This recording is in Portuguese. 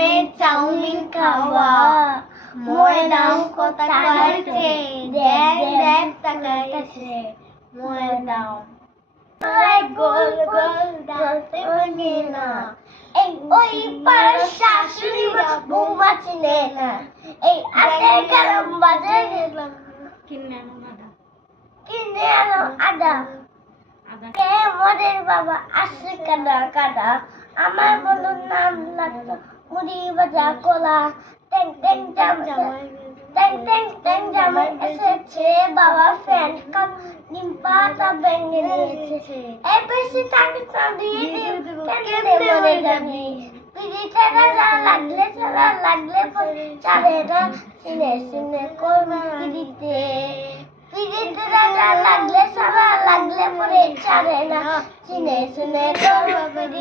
moeda um em cavalo, moeda um cota quarte, deve essa gaite, moeda um. Ai, gola, gola, tem menina, ei, oi, para chá, chuva, bomba, chinela, ei, até caramba, chinela, que nem a nada, que nem a nada. Quem é o modelo, baba, a chica da cada, a मुदीव जा Cola tang tang जम जम tang tang tang जम ऐसे छे बाबा फैन कम निम्पा तब बैंग ले छे ऐसे से तांग तांग दिए दे कैसे दे बोले जमी बिजी चला जा लगले चला लगले पर चले जा सिने सिने कोई मिली दे बिजी चला जा लगले चला लगले पर चले ना सिने सिने कोई